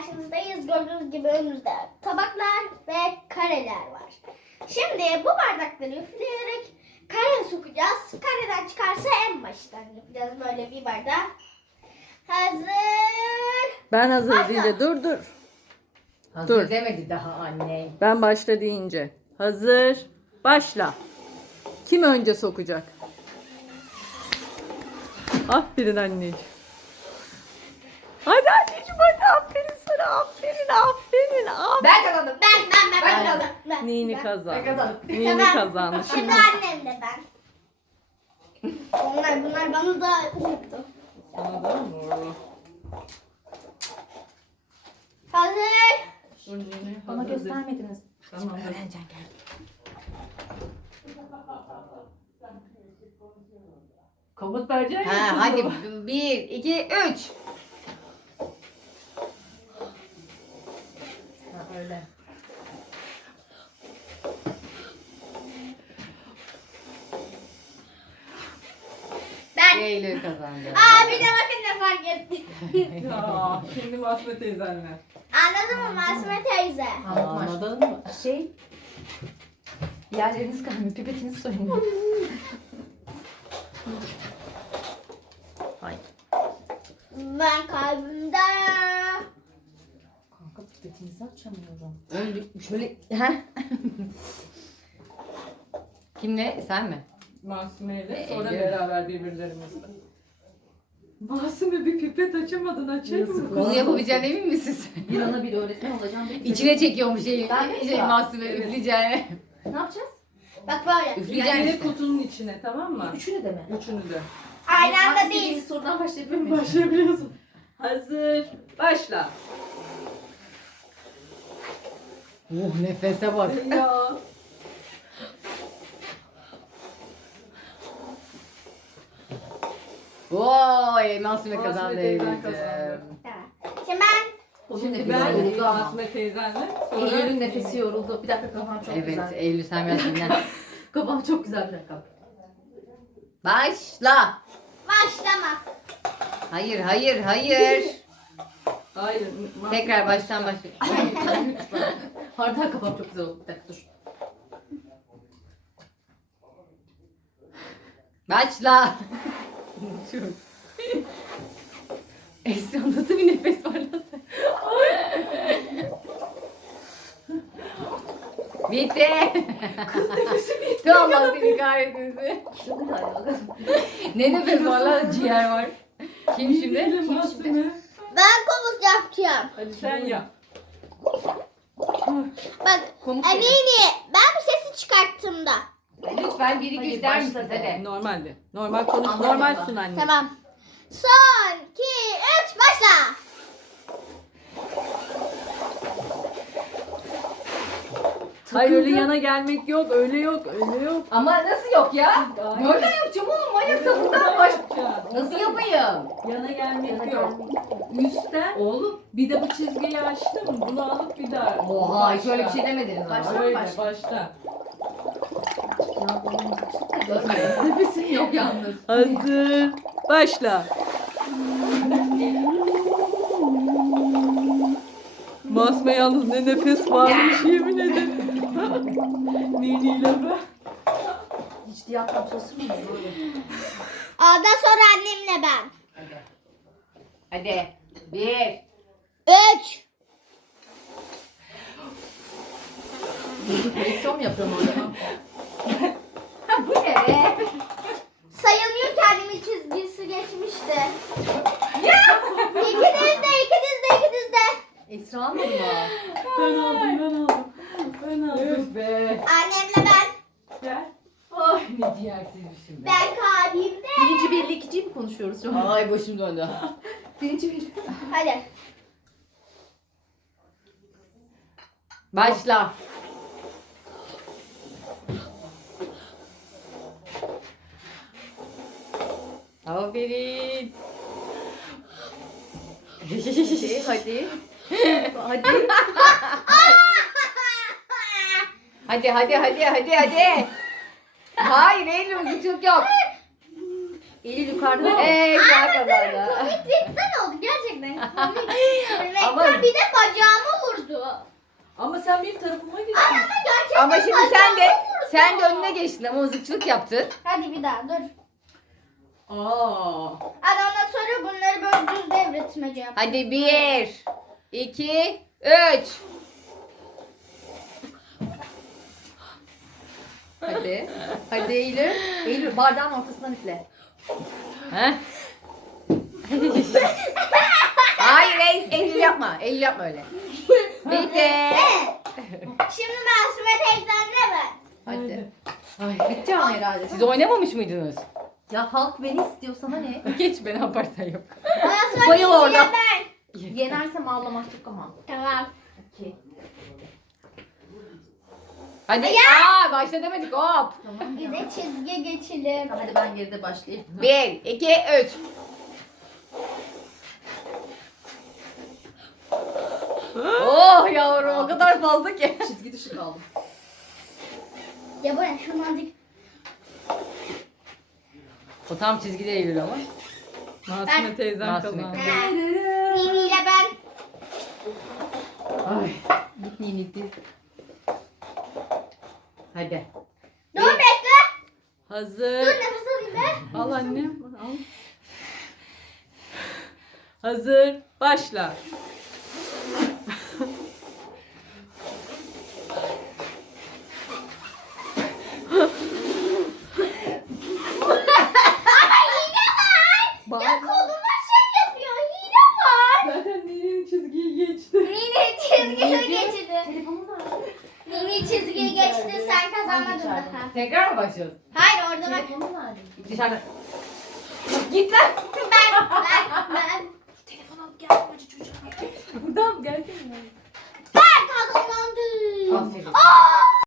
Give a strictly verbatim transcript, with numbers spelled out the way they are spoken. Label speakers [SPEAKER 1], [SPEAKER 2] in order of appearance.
[SPEAKER 1] karşınızdayız. Gördüğünüz gibi önümüzde tabaklar ve kareler var. Şimdi bu bardakları üfleyerek kareye sokacağız. Kareden çıkarsa en baştan yapacağız böyle bir bardak. Hazır.
[SPEAKER 2] Ben hazır
[SPEAKER 1] Başla.
[SPEAKER 2] deyince dur dur.
[SPEAKER 3] Hazır
[SPEAKER 2] Dur.
[SPEAKER 3] demedi daha anne.
[SPEAKER 2] Ben başla deyince. Hazır. Başla. Kim önce sokacak? Aferin anneciğim. Hadi anneciğim hadi aferin sana aferin aferin aferin.
[SPEAKER 3] Ben kazandım.
[SPEAKER 1] Ben ben ben ben
[SPEAKER 3] Ben-
[SPEAKER 1] ben. ben,
[SPEAKER 2] Nini
[SPEAKER 1] ben.
[SPEAKER 2] kazandı.
[SPEAKER 3] Ben kazandım.
[SPEAKER 2] Nini
[SPEAKER 1] Tamam.
[SPEAKER 2] kazandı.
[SPEAKER 1] Şimdi
[SPEAKER 2] Şimdi
[SPEAKER 1] annem de ben. Onlar bunlar bana da unuttu.
[SPEAKER 2] sana da mı?
[SPEAKER 1] Hazır.
[SPEAKER 2] Dur Nini,
[SPEAKER 3] Bana
[SPEAKER 2] hazır değil.
[SPEAKER 3] göstermediniz.
[SPEAKER 2] Tamam. dur.
[SPEAKER 3] Öğreneceksin gel.
[SPEAKER 2] Komut verecek misin?
[SPEAKER 3] Ha hadi bir, iki, üç. Ha öyle.
[SPEAKER 1] Ben.
[SPEAKER 3] Eylül kazandı.
[SPEAKER 1] Aa bir de bakın ne fark etti.
[SPEAKER 2] Ya, şimdi Masme teyzenler.
[SPEAKER 1] Anladın mı Masme teyze?
[SPEAKER 2] Anladın mı?
[SPEAKER 3] Şey, yerleriniz kalmıyor, pipetiniz soyunuyor. Hayır.
[SPEAKER 1] Ben kalbimde.
[SPEAKER 3] Kanka pipetinizi açamıyorum. Önce şöyle, he? Kimle? Sen mi?
[SPEAKER 2] Masme ile
[SPEAKER 3] Ee,
[SPEAKER 2] sonra
[SPEAKER 3] evet.
[SPEAKER 2] beraber birbirlerimizle. Masme bir pipet açamadın açayım
[SPEAKER 3] Yazık.
[SPEAKER 2] mı?
[SPEAKER 3] Onu yapabileceğine emin misin sen?
[SPEAKER 4] Bir ana bir öğretmen olacağım. Bir
[SPEAKER 3] İçine çekiyormuş şeyi.
[SPEAKER 4] Ben de
[SPEAKER 3] Şey,
[SPEAKER 4] sıra.
[SPEAKER 3] mahsube üfleyeceğine.
[SPEAKER 4] Ne yapacağız?
[SPEAKER 1] Bak böyle.
[SPEAKER 3] Üfleyeceğim
[SPEAKER 2] Yani
[SPEAKER 3] işte.
[SPEAKER 2] kutunun içine tamam mı?
[SPEAKER 4] Üçünü de mi?
[SPEAKER 2] Üçünü de.
[SPEAKER 1] Aynı anda
[SPEAKER 4] Hangisi
[SPEAKER 1] değil.
[SPEAKER 4] birinci sorudan başlayabilir miyiz?
[SPEAKER 2] Başlayabiliyorsun. Hazır. Başla.
[SPEAKER 3] Oh nefese bak.
[SPEAKER 2] Ya.
[SPEAKER 3] Vay mahsube
[SPEAKER 2] Mahsube
[SPEAKER 3] kazandı
[SPEAKER 2] teyzen
[SPEAKER 3] Eylül'cüm.
[SPEAKER 1] Tamam.
[SPEAKER 2] kazandı.
[SPEAKER 1] Şimdi ben.
[SPEAKER 4] Onun
[SPEAKER 2] Şimdi
[SPEAKER 4] nefesi
[SPEAKER 2] ben
[SPEAKER 4] yoruldu ama.
[SPEAKER 2] Masme teyzenle sonra...
[SPEAKER 4] Eylül'ün nefesi yoruldu. Bir dakika kafam çok
[SPEAKER 3] Evet
[SPEAKER 4] güzel.
[SPEAKER 3] Eylül sen biraz dinlen.
[SPEAKER 4] Kafam çok güzel bir dakika.
[SPEAKER 3] Başla.
[SPEAKER 1] Başlama.
[SPEAKER 3] Hayır hayır hayır.
[SPEAKER 2] Hayır. Masme
[SPEAKER 3] Tekrar baştan başla.
[SPEAKER 4] Harbiden kafam çok güzel oldu. Bir dakika dur.
[SPEAKER 3] Başla. Esra nasıl bir nefes var lan sen? Bitti. Kız nefesi bitti. Allah seni kahretmesin.
[SPEAKER 4] Çok güzel ya.
[SPEAKER 3] Ne nefes var lan? Ciğer var. Kim şimdi?
[SPEAKER 2] Kim
[SPEAKER 3] Kim
[SPEAKER 2] Masme?
[SPEAKER 3] şimdi?
[SPEAKER 1] Ben komut yapacağım.
[SPEAKER 2] Hadi sen yap.
[SPEAKER 1] Bak.
[SPEAKER 4] Komut
[SPEAKER 1] Anini ben bu sesi çıkarttım da.
[SPEAKER 3] Lütfen bir iki
[SPEAKER 4] Hayır,
[SPEAKER 3] üç der misiniz?
[SPEAKER 4] başladı.
[SPEAKER 3] Hadi.
[SPEAKER 2] Normalde. Normal konuş.
[SPEAKER 4] Anladım
[SPEAKER 2] Normal
[SPEAKER 4] ben.
[SPEAKER 2] sun anne.
[SPEAKER 1] Tamam. Son, iki, üç, başla.
[SPEAKER 2] Hayır öyle yana gelmek yok. Öyle yok. Öyle yok.
[SPEAKER 3] Ama nasıl yok ya?
[SPEAKER 2] Hayır.
[SPEAKER 3] Nereden yapacağım oğlum? Manyaksa buradan baş.
[SPEAKER 2] Yapacaksın.
[SPEAKER 3] Nasıl yapayım?
[SPEAKER 2] Yana gelmek
[SPEAKER 4] Yana
[SPEAKER 2] yok.
[SPEAKER 4] gelmek
[SPEAKER 2] Üstten
[SPEAKER 3] Oğlum.
[SPEAKER 2] bir de bu çizgiyi açtım. Bunu alıp bir daha.
[SPEAKER 3] Oha hiç
[SPEAKER 2] Başla.
[SPEAKER 3] öyle bir şey demediniz ama.
[SPEAKER 4] Başla.
[SPEAKER 2] Öyle
[SPEAKER 4] Başla.
[SPEAKER 2] başla.
[SPEAKER 4] Ya benim açlık da görmedim. Nefesim yok yalnız.
[SPEAKER 2] Hazır. Başla. Basma yalnız ne nefes varmış yemin ederim. Nini ile ben.
[SPEAKER 4] Hiç diye atlam çalışır mıyız böyle?
[SPEAKER 1] Ondan sonra annemle ben.
[SPEAKER 3] Hadi. Hadi. Bir.
[SPEAKER 1] Üç.
[SPEAKER 4] Koleksiyon mu yapıyorum orada?
[SPEAKER 3] Ha bu ne be?
[SPEAKER 1] Sayılmıyor ki annemin çizgisi geçmişti. İkiniz de, ikiniz de, ikiniz de.
[SPEAKER 4] Esra almadı mı?
[SPEAKER 2] Ben aldım ben aldım. Ben aldım.
[SPEAKER 3] Üf be.
[SPEAKER 1] Annemle ben.
[SPEAKER 2] Gel.
[SPEAKER 3] Ay ne ciğersizmişim be.
[SPEAKER 1] Ben kalbimde.
[SPEAKER 4] Birinci birli ikinciyi mi konuşuyoruz şu an?
[SPEAKER 3] Ay başım döndü.
[SPEAKER 4] Birinci bir.
[SPEAKER 1] Hadi.
[SPEAKER 3] Başla. Aferin.
[SPEAKER 4] Hadi hadi. Hadi.
[SPEAKER 3] Hadi hadi hadi hadi hadi. Hayır Eylül müzik yok.
[SPEAKER 4] Eylül yukarıda.
[SPEAKER 3] Eee sen kazandı.
[SPEAKER 1] Komiklikten oldu gerçekten. Komik.
[SPEAKER 3] Ama
[SPEAKER 1] bir de bacağıma vurdu.
[SPEAKER 2] Ama sen benim tarafıma geçtin.
[SPEAKER 1] Ay ama gerçekten
[SPEAKER 3] Ama şimdi sen de
[SPEAKER 1] bacağıma vurdu.
[SPEAKER 3] sen de önüne geçtin ama mızıkçılık yaptın.
[SPEAKER 1] Hadi bir daha dur.
[SPEAKER 2] Aa.
[SPEAKER 1] Hadi ondan sonra bunları böyle düz devretmece yap.
[SPEAKER 3] Hadi bir, iki, üç.
[SPEAKER 4] Hadi. Hadi Eylül. Eylül bardağın ortasından üfle.
[SPEAKER 3] Heh. Hayır Eylül, Eylül yapma. Eylül yapma öyle. Bitti.
[SPEAKER 1] Evet. Şimdi Masume teyzemle ben.
[SPEAKER 4] Hadi. Ay, bitti ama herhalde.
[SPEAKER 3] Siz oynamamış mıydınız?
[SPEAKER 4] Ya halk beni istiyor, sana ne?
[SPEAKER 3] Geç ben yaparsan yap.
[SPEAKER 1] Ondan sonra
[SPEAKER 4] Bayıl
[SPEAKER 1] Nini ile
[SPEAKER 4] orada.
[SPEAKER 1] ben.
[SPEAKER 4] Yenersem ağlamak yok ama.
[SPEAKER 1] Tamam.
[SPEAKER 4] İki.
[SPEAKER 3] Hadi. Aa, başla demedik hop.
[SPEAKER 4] Tamam
[SPEAKER 1] Bir
[SPEAKER 4] ya.
[SPEAKER 1] de çizgi geçelim.
[SPEAKER 4] Hadi ben geride başlayayım.
[SPEAKER 3] Bir, iki, üç. Oh yavrum o kadar fazla ki.
[SPEAKER 4] Çizgi dışı kaldım.
[SPEAKER 1] Ya bu ne? Şunu azıcık.
[SPEAKER 3] O tam çizgide Eylül ama.
[SPEAKER 2] Masume teyzem
[SPEAKER 3] Masume.
[SPEAKER 2] kazandı.
[SPEAKER 1] Ha. Nini ile ben.
[SPEAKER 3] Ay.
[SPEAKER 4] Git nini diz.
[SPEAKER 3] Hadi.
[SPEAKER 1] Dur bekle.
[SPEAKER 2] Hazır.
[SPEAKER 1] Dur nefes alayım be.
[SPEAKER 2] Al annem. Al. Hazır. Başla.
[SPEAKER 1] Ya koluma şey yapıyor. Hile var.
[SPEAKER 2] Zaten Nil'in çizgiyi geçti.
[SPEAKER 1] Nini çizgiyi geçti.
[SPEAKER 4] Telefonum var.
[SPEAKER 1] Nini çizgiyi geçti. Sen kazanmadın daha.
[SPEAKER 3] Tekrar mı başlıyoruz?
[SPEAKER 1] Hayır orada bak.
[SPEAKER 4] Telefonum nerede?
[SPEAKER 3] Dışarıda. Git lan.
[SPEAKER 1] Ben, ben, ben.
[SPEAKER 4] Telefon alıp geldim acı çocuğa.
[SPEAKER 2] Tamam gelsene.
[SPEAKER 1] Ben kazandım.
[SPEAKER 3] Aferin.
[SPEAKER 1] Aa